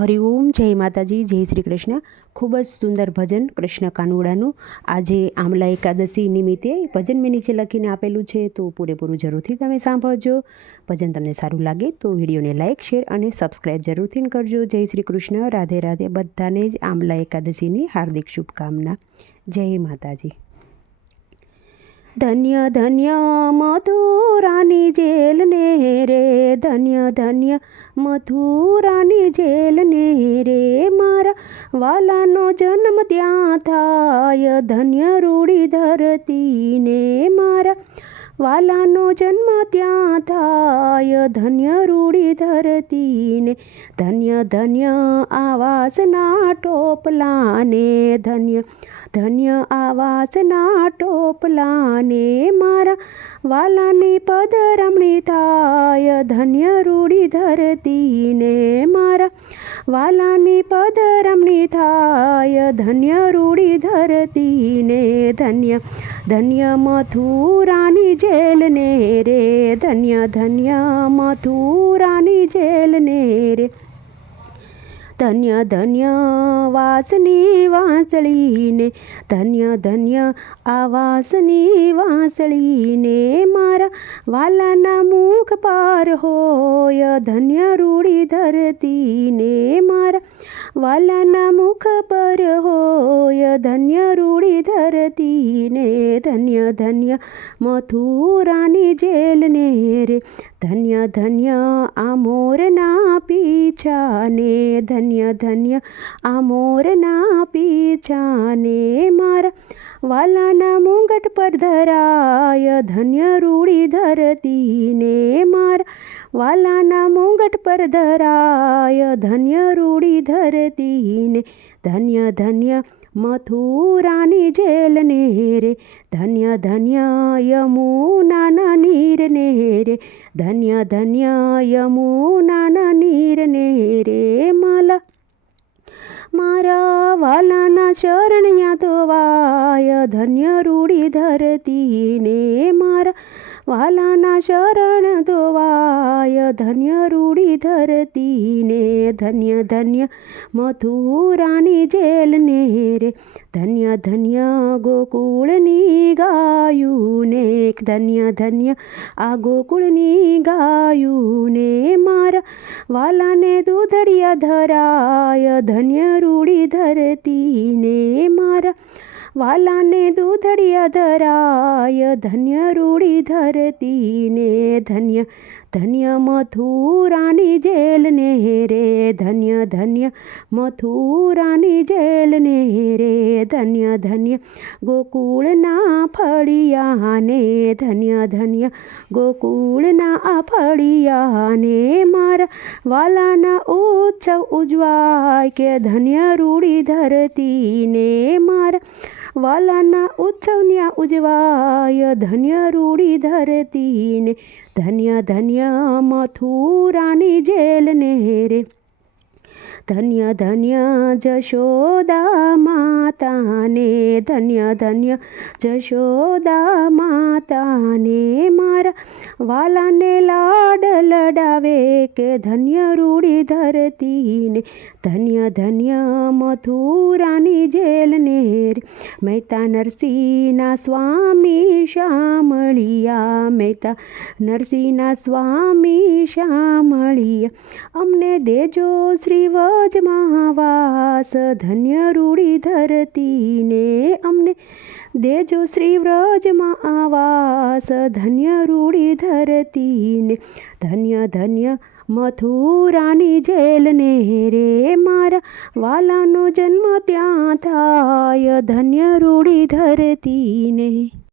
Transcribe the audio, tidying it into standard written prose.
હરિઓમ, જય માતાજી, જય શ્રી કૃષ્ણ। ખૂબ જ સુંદર ભજન કૃષ્ણ કાનુડાનું આજે આમલા એકાદશી નિમિત્તે ભજન મેં નીચે લખીને આપેલું છે, તો પૂરેપૂરું જરૂરથી તમે સાંભળજો। ભજન તમને સારું લાગે તો વિડીયોને લાઇક, શેર અને સબસ્ક્રાઈબ જરૂરથી કરજો। જય શ્રી કૃષ્ણ, રાધે રાધે। બધાને જ આમલા એકાદશીની હાર્દિક શુભકામના। જય માતાજી। ધન્ય ધન્ય મથુરાની જેલ ને રે, ધન્ય ધન્ય મથુરાની જેલ ને રે, મારા વાલાનો જન્મ ત્યાં થાય, ધન્ય રૂડી ધરતી ને, મારા વાલાનો જન્મ ત્યાં થાય, ધન્ય રૂડી ધરતી ને, ધન્ય ધન્ય આવાસના ટોપલાને, ધન્ય ધન્ય આવાસના ટોપલાને, મારા વાલાની પધરામણી થાય, ધન્ય રૂડી ધરતી ને, મારા વાલાની પધરામણી થાય, ધન્ય રૂડી ધરતી ને, ધન્ય ધન્ય મથુરાની જેલ ને રે, ધન્ય ધન્ય મથુરાની જેલ ને રે, ધન્ય ધન્ય વાસની વાંસળીને, ધન્ય ધન્ય આવાસની વાંસળીને, મારા વાલાના મુખ પાર હોય, ધન્ય રૂડી ધરતી ને, મારા વાલાના મુખ પર હોય, ધન્ય રૂડી ધરતી ને, ધન્ય ધન્ય મથુરાની જેલ ને રે, ધન્ય ધન્ય આ મોરના પીછાને, ધન્ય ધન્ય આ મોરના પીછાને, મારા વાલાના મુંગટ પર ધરાય, ધન્ય રૂડી ધરતી ને, મારા વાલાના મુંગટ પર ધરાય, ધન્ય રૂડી ધરતી ને, ધન્ય ધન્ય મથુરાની જેલ ને રે, ધન્ય ધન્ય યમુનાના નીર ને રે, ધન્ય ધન્ય યમુનાના નીર ને રે, મારા વાલાના શરણ્યા ધોવાય, ધન્ય રૂડી ધરતી ને, મારા વાલાના શરણ ધોવાય, ધન્ય રૂડી ધરતી ને, ધન્ય ધન્ય મથુરાની જેલ ને રે, ધન્ય ધન્ય ગોકુળની ગાયું ને, ધન્ય ધન્ય આ ગોકુળની ગાયું ને, મારા વાલાને દૂધડિયા ધરાય, ધન્ય રૂડી ધરતી ને, મારા વાલાને દૂધડિયા ધરાય, ધન્ય રૂડી ધરતી ને, ધન્ય ધન્ય મથુરાની જેલ ને રે, ધન્ય ધન્ય મથુરાની જેલ ને રે, ધન્ય ધન્ય ગોકુળના ફળિયાને, ધન્ય ધન્ય ગોકુળના આ ફળિયાને, મારા વાલાના ઉત્સવ ઉજવાય, કે ધન્ય રૂડી ધરતી ને, મારા વાલાના ઉત્સવન્યા ઉજવાય, ધન્ય રૂડી ધરતી ને, ધન્ય ધન્ય મથુરાની જેલ ને રે, ધન્ય ધન્ય જશોદા માતાને, ધન્ય ધન્ય જશોદા માતાને, મારા વાલાને લાડ લડાવે, કે ધન્ય રૂડી ધરતી ને, ધન્ય ધન્ય મથુરાની જેલ ને રે, મહેતા નરસિંહના સ્વામી શામળિયા, મહેતા નરસિંહના સ્વામી શામળિયા, અમને દેજો શ્રી વ્રજમાં વાસ, ધન્ય રૂડી ધરતી ને, અમને દેજો શ્રી વ્રજમાં આવાસ, ધન્ય રૂડી ધરતી ને, ધન્ય ધન્ય મથુરાની જેલ ને રે, મારા વાલાનો જન્મ ત્યાં થાય, ધન્ય રૂડી ધરતી ને।